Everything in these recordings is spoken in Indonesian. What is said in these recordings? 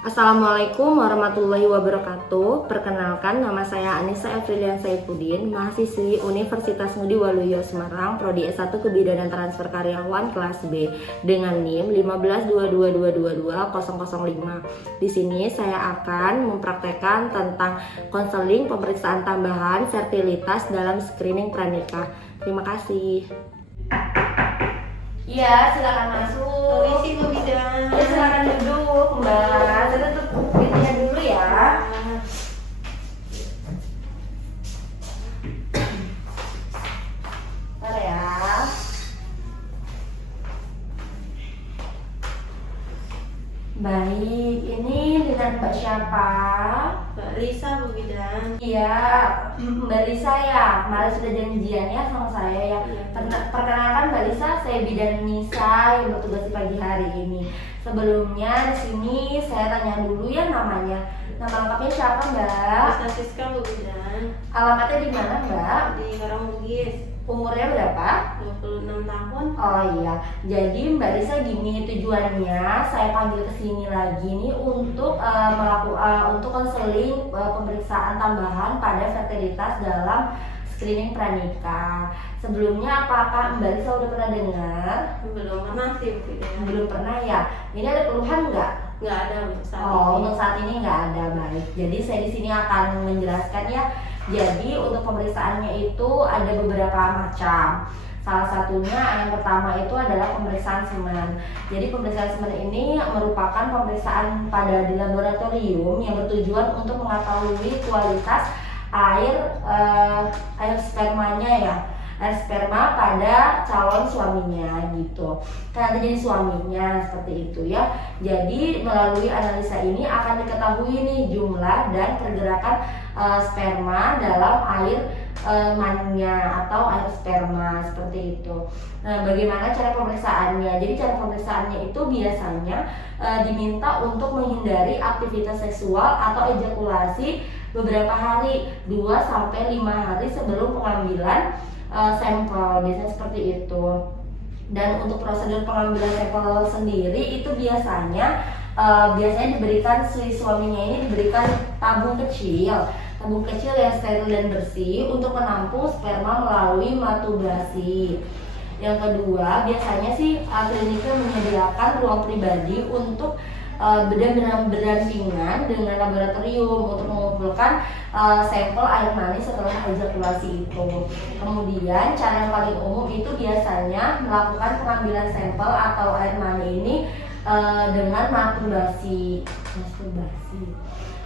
Assalamualaikum warahmatullahi wabarakatuh. Perkenalkan, nama saya Anissa Efrilian Saifuddin, mahasiswi Universitas Ngudi Waluyo Semarang, Prodi S1 Kebidanan Transfer Karyawan kelas B dengan NIM 15222220005. Di sini saya akan mempraktekkan tentang konseling pemeriksaan tambahan fertilitas dalam screening pranikah. Terima kasih. Iya, silakan masuk. Permisi Bu Bidan. Ya, silakan duduk, Mbak. Saya tutup pintunya dulu ya. Bentar ya. Baik, ini dengan Mbak siapa? Mbak Lisa Bu Bidan. Iya, Mbak Lisa ya. Kemarin sudah janjian ya sama saya ya. Perkenalkan Mbak Lisa, saya bidan Nisa yang bertugas di pagi hari ini. Sebelumnya di sini saya tanya dulu ya namanya. Nama lengkapnya siapa Mbak? Lisa Siska Bu Bidan. Alamatnya di mana Mbak? Di Karangbugis. Umurnya berapa? 26 tahun. Oh iya, jadi Mbak Lisa gini tujuannya saya panggil ke sini lagi nih untuk untuk konseling pemeriksaan tambahan pada fertilitas dalam screening pranikah. Sebelumnya apakah Mbak Lisa udah pernah dengar? Belum pernah sih Bu Bidan. Belum pernah ya. Ini ada keluhan nggak? Nggak ada untuk saat Oh, ini. untuk saat ini nggak ada. Baik. Jadi saya di sini akan menjelaskan ya. Jadi untuk pemeriksaannya itu ada beberapa macam. Salah satunya yang pertama itu adalah pemeriksaan semen. Jadi pemeriksaan semen ini merupakan pemeriksaan pada di laboratorium yang bertujuan untuk mengetahui kualitas air spermanya ya. Air sperma pada calon suaminya gitu. Karena jadi suaminya seperti itu ya. Jadi melalui analisa ini akan diketahui nih jumlah dan pergerakan sperma dalam air maninya atau air sperma seperti itu. Nah, bagaimana cara pemeriksaannya? Jadi cara pemeriksaannya itu biasanya diminta untuk menghindari aktivitas seksual atau ejakulasi beberapa hari, 2-5 hari sebelum pengambilan sampel, biasanya seperti itu. Dan untuk prosedur pengambilan sampel sendiri itu biasanya diberikan si suaminya ini diberikan tabung kecil yang steril dan bersih untuk menampung sperma melalui masturbasi. Yang kedua, biasanya sih kliniknya menyediakan ruang pribadi untuk berdampingan dengan laboratorium untuk mengumpulkan sampel air mani setelah ejakulasi itu. Kemudian cara yang paling umum itu biasanya melakukan pengambilan sampel atau air mani ini dengan masturbasi.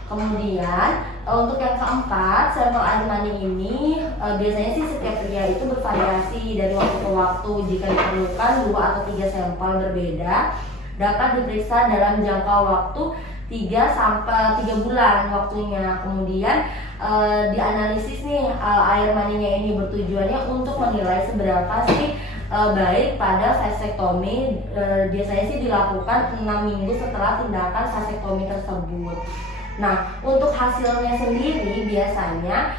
Kemudian untuk yang keempat, sampel air mani ini biasanya sih setiap pria itu bervariasi dari waktu ke waktu. Jika diperlukan 2 atau 3 sampel berbeda dapat diperiksa dalam jangka waktu 3 bulan waktunya. Kemudian dianalisis nih air maninya ini bertujuannya untuk menilai seberapa sih baik pada vasektomi. Biasanya sih dilakukan 6 minggu setelah tindakan vasektomi tersebut. Nah, untuk hasilnya sendiri biasanya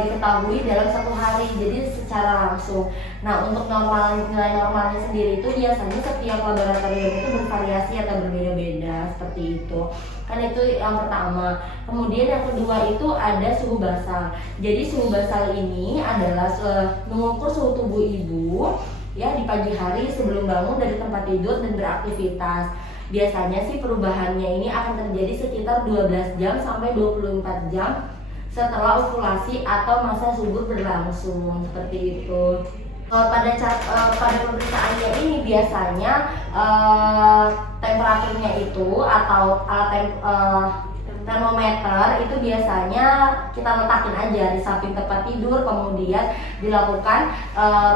diketahui dalam 1 hari, jadi secara langsung. Nah, untuk nilai normalnya sendiri itu biasanya setiap laboratorium itu bervariasi atau berbeda-beda seperti itu. Kan itu yang pertama. Kemudian yang kedua itu ada suhu basal. Jadi suhu basal ini adalah mengukur suhu tubuh ibu ya di pagi hari sebelum bangun dari tempat tidur dan beraktivitas. Biasanya sih perubahannya ini akan terjadi sekitar 12 jam sampai 24 jam setelah ovulasi atau masa subur berlangsung seperti itu. Pada pemeriksaannya ini biasanya temperaturnya itu atau termometer itu biasanya kita letakin aja di samping tempat tidur, kemudian dilakukan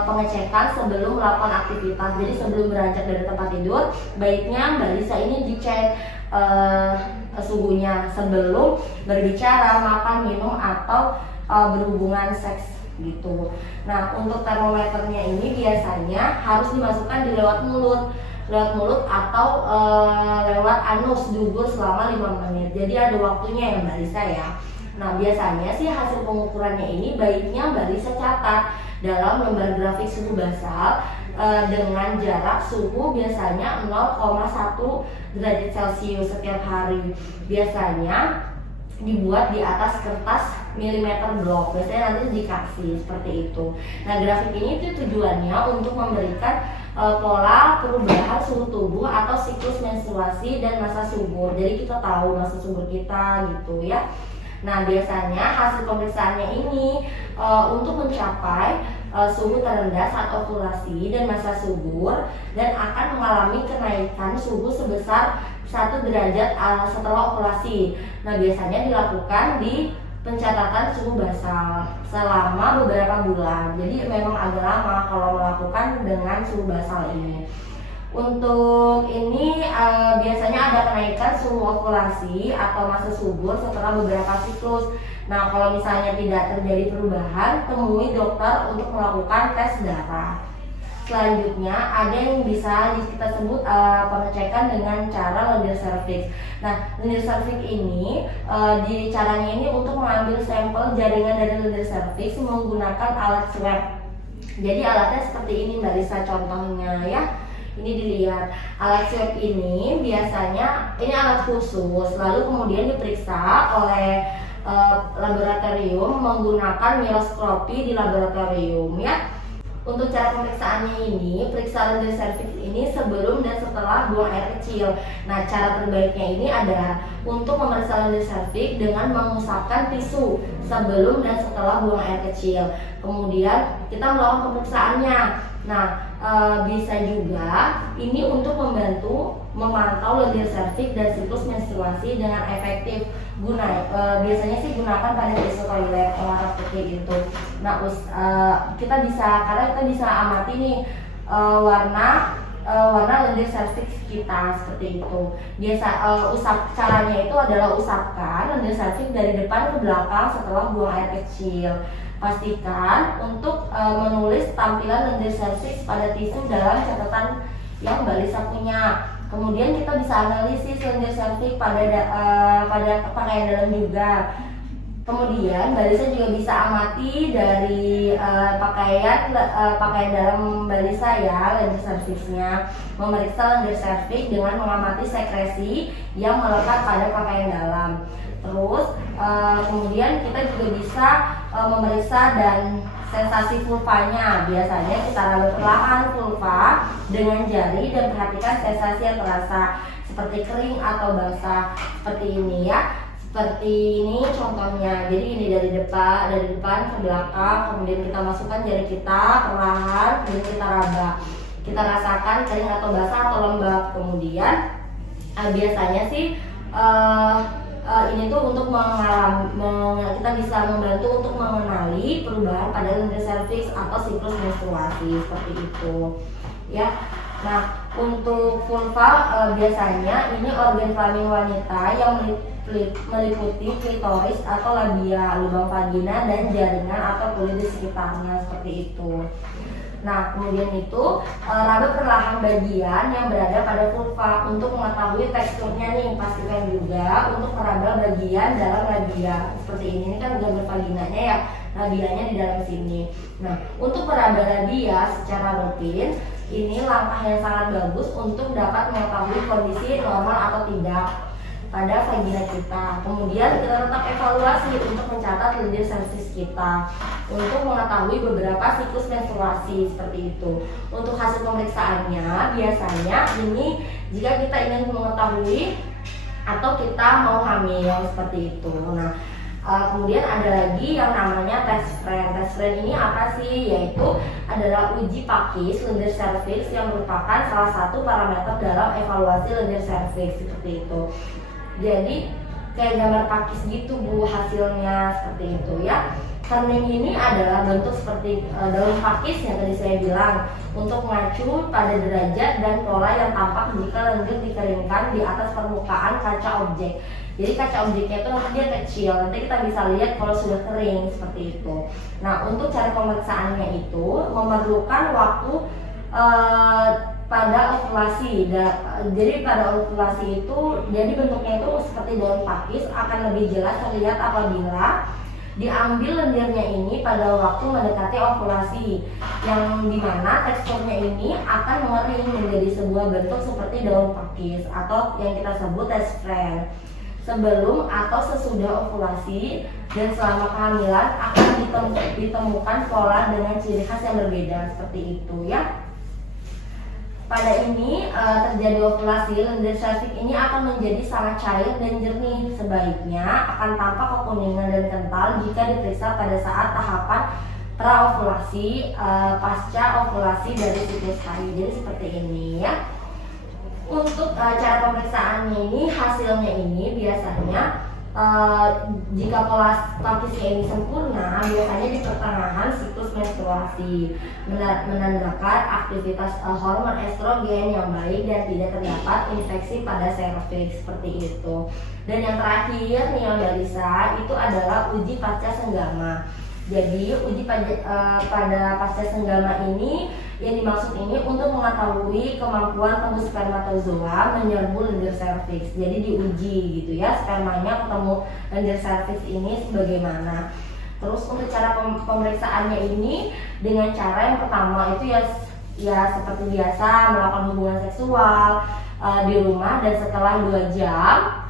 pengecekan sebelum melakukan aktivitas. Jadi sebelum beranjak dari tempat tidur, baiknya Mbak Lisa ini dicek suhunya sebelum berbicara, makan, minum atau berhubungan seks gitu. Nah, untuk termometernya ini biasanya harus dimasukkan di lewat mulut atau lewat anus dubur selama 5 menit. Jadi ada waktunya ya Mbak Lisa ya. Nah, biasanya sih hasil pengukurannya ini baiknya Mbak Lisa catat dalam lembar grafik suhu basal dengan jarak suhu biasanya 0,1 derajat Celcius setiap hari. Biasanya dibuat di atas kertas milimeter block, biasanya nanti dikasih seperti itu. Nah, grafik ini itu tujuannya untuk memberikan pola perubahan suhu tubuh atau siklus menstruasi dan masa subur. Jadi kita tahu masa subur kita gitu ya. Nah, biasanya hasil pemeriksaannya ini untuk mencapai suhu terendah saat ovulasi dan masa subur, dan akan mengalami kenaikan suhu sebesar 1 derajat setelah ovulasi. Nah, biasanya dilakukan di pencatatan suhu basal selama beberapa bulan. Jadi memang agak lama kalau melakukan dengan suhu basal ini. Untuk ini biasanya ada kenaikan suhu ovulasi atau masa subur setelah beberapa siklus. Nah, kalau misalnya tidak terjadi perubahan, temui dokter untuk melakukan tes darah. Selanjutnya ada yang bisa kita sebut pengecekan dengan cara lendir serviks. Nah, lendir serviks ini di caranya ini untuk mengambil sampel jaringan dari lendir serviks menggunakan alat swab. Jadi alatnya seperti ini Mbak Lisa contohnya ya. Ini dilihat, alat swab ini biasanya ini alat khusus, lalu kemudian diperiksa oleh laboratorium menggunakan mikroskopi di laboratorium ya. Untuk cara pemeriksaannya ini, periksa lendir serviks ini sebelum dan setelah buang air kecil. Nah, cara terbaiknya ini adalah untuk memeriksa lendir serviks dengan mengusapkan tisu sebelum dan setelah buang air kecil. Kemudian kita melakukan pemeriksaannya. Nah, bisa juga ini untuk membantu memantau lendir serviks dan siklus menstruasi dengan efektif. Biasanya sih gunakan pada tisu toilet warna putih itu. Nah, kita bisa amati nih warna lendir serviks kita seperti itu. Caranya itu adalah usapkan lendir serviks dari depan ke belakang setelah buang air kecil. Pastikan untuk menulis tampilan lendir serviks pada tisu dalam catatan yang Mbak Lisa punya. Kemudian kita bisa analisis lendir serviks pada pakaian dalam juga. Kemudian Mbak Lisa juga bisa amati dari pakaian dalam Mbak Lisa ya, lendir serviksnya. Memeriksa lendir serviks dengan mengamati sekresi yang melekat pada pakaian dalam. Terus kemudian kita juga bisa memeriksa dan sensasi vulvanya. Biasanya kita raba perlahan vulva dengan jari dan perhatikan sensasi yang terasa seperti kering atau basah seperti ini ya. Seperti ini contohnya. Jadi ini dari depan ke belakang, kemudian kita masukkan jari kita perlahan, kemudian kita raba. Kita rasakan kering atau basah atau lembab. Kemudian biasanya sih ini tuh untuk kita bisa membantu untuk mengenali perubahan pada lendir serviks atau siklus menstruasi seperti itu ya. Nah, untuk vulva biasanya ini organ kelamin wanita yang meliputi klitoris atau labia, lubang vagina dan jaringan atau kulit di sekitarnya seperti itu. Nah, kemudian itu raba perlahan bagian yang berada pada vulva. Untuk mengetahui teksturnya nih, pastikan juga untuk meraba bagian dalam labia. Seperti ini kan gambar vaginanya ya, labianya di dalam sini. Nah, untuk meraba labia secara rutin, ini langkah yang sangat bagus untuk dapat mengetahui kondisi normal atau tidak pada vagina kita. Kemudian kita tetap evaluasi untuk mencatat lendir serviks kita untuk mengetahui beberapa siklus menstruasi seperti itu. Untuk hasil pemeriksaannya biasanya ini jika kita ingin mengetahui atau kita mau hamil seperti itu. Nah, kemudian ada lagi yang namanya tes strain. Tes strain ini apa sih? Yaitu adalah uji pakis lendir serviks yang merupakan salah satu parameter dalam evaluasi lendir serviks seperti itu. Jadi kayak gambar pakis gitu Bu hasilnya seperti itu ya. Kening ini adalah bentuk seperti daun pakis yang tadi saya bilang untuk mengacu pada derajat dan pola yang tampak jika lendir dikeringkan di atas permukaan kaca objek. Jadi kaca objeknya itu nanti dia kecil, nanti kita bisa lihat kalau sudah kering seperti itu. Nah, untuk cara pemeriksaannya itu memerlukan waktu pada ovulasi. Jadi pada ovulasi itu, jadi bentuknya itu seperti daun pakis, akan lebih jelas terlihat apabila Diambil lendirnya ini pada waktu mendekati ovulasi, yang dimana teksturnya ini akan mengering menjadi sebuah bentuk seperti daun pakis atau yang kita sebut testfriend. Sebelum atau sesudah ovulasi dan selama kehamilan akan ditemukan pola dengan ciri khas yang berbeda seperti itu ya. Pada ini terjadi ovulasi, lendir cervix ini akan menjadi sangat cair dan jernih. Sebaiknya akan tampak kekuningan dan kental jika diperiksa pada saat tahapan praovulasi, pasca ovulasi dari siklus haid. Jadi seperti ini ya. Untuk cara pemeriksaannya ini, hasilnya ini biasanya jika pola pakisnya ini sempurna, biasanya di pertengahan siklus menstruasi, menandakan aktivitas hormon estrogen yang baik dan tidak terdapat infeksi pada serviks seperti itu. Dan yang terakhir nih yang Mbak Lisa, itu adalah uji pasca senggama. Jadi uji pada pasca senggama ini yang dimaksud ini untuk mengetahui kemampuan tembus spermatozoa menyerbu lendir serviks. Jadi diuji gitu ya, spermanya ketemu lendir serviks ini sebagaimana. Terus untuk cara pemeriksaannya ini dengan cara yang pertama itu ya seperti biasa melakukan hubungan seksual di rumah, dan setelah 2 jam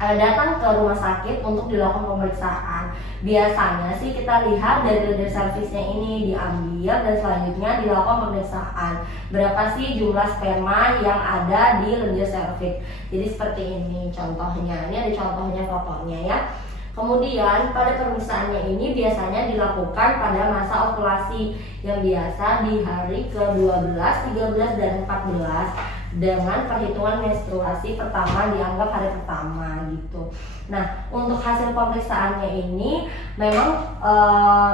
datang ke rumah sakit untuk dilakukan pemeriksaan. Biasanya sih kita lihat dari lendir serviksnya ini diambil dan selanjutnya dilakukan pemeriksaan. Berapa sih jumlah sperma yang ada di lendir serviks? Jadi seperti ini contohnya. Ini ada contohnya fotonya ya. Kemudian pada pemeriksaannya ini biasanya dilakukan pada masa ovulasi yang biasa di hari ke-12, 13, dan 14 dengan perhitungan menstruasi pertama dianggap hari pertama gitu. Nah, untuk hasil pemeriksaannya ini memang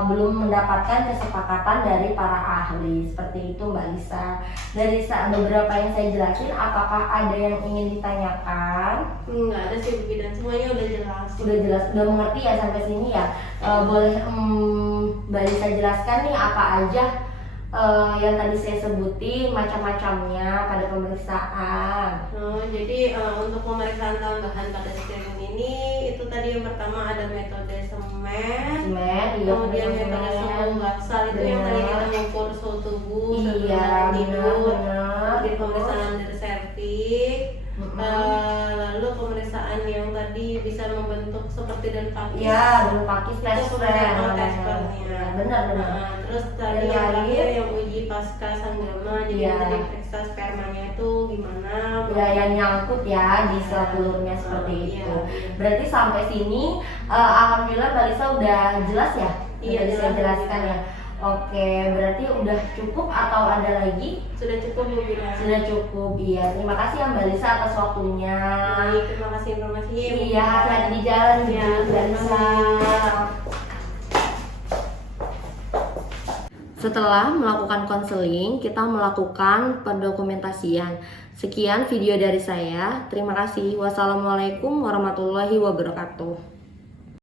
belum mendapatkan kesepakatan dari para ahli seperti itu Mbak Lisa. Dari beberapa yang saya jelasin, apakah ada yang ingin ditanyakan? Enggak ada sih Bu Bidan, semuanya udah jelas. Udah jelas, udah mengerti ya sampai sini ya. Boleh Mbak Lisa jelaskan nih apa aja yang tadi saya sebutin macam-macamnya pada pemeriksaan. Jadi untuk pemeriksaan tambahan pada screening ini itu tadi yang pertama ada metode semen, kemudian metode suhu basal itu yang tadi kita mengukur suhu tubuh sebelum tidur, kemudian pemeriksaan dari serviks, lalu pemeriksaan yang tadi bisa membentuk seperti daun pakis. Ya, daun pakis testernya. Benar. Terus tadi yang terakhir yang uji pasca senggama, jadi yang tadi periksa spermanya itu gimana? Ya, yang nyangkut ya di sel telurnya seperti itu. Berarti sampai sini alhamdulillah Mbak Lisa udah jelas ya? Iya, tadi saya jelaskan ya. Oke, berarti udah cukup atau ada lagi? Sudah cukup Bu Bina. Sudah cukup, iya. Terima kasih ya Mbak Lisa atas waktunya. Terima kasih informasinya. Iya, hati-hati di jalan ya, Mbak Lisa. Setelah melakukan konseling, kita melakukan pendokumentasian. Sekian video dari saya. Terima kasih. Wassalamualaikum warahmatullahi wabarakatuh.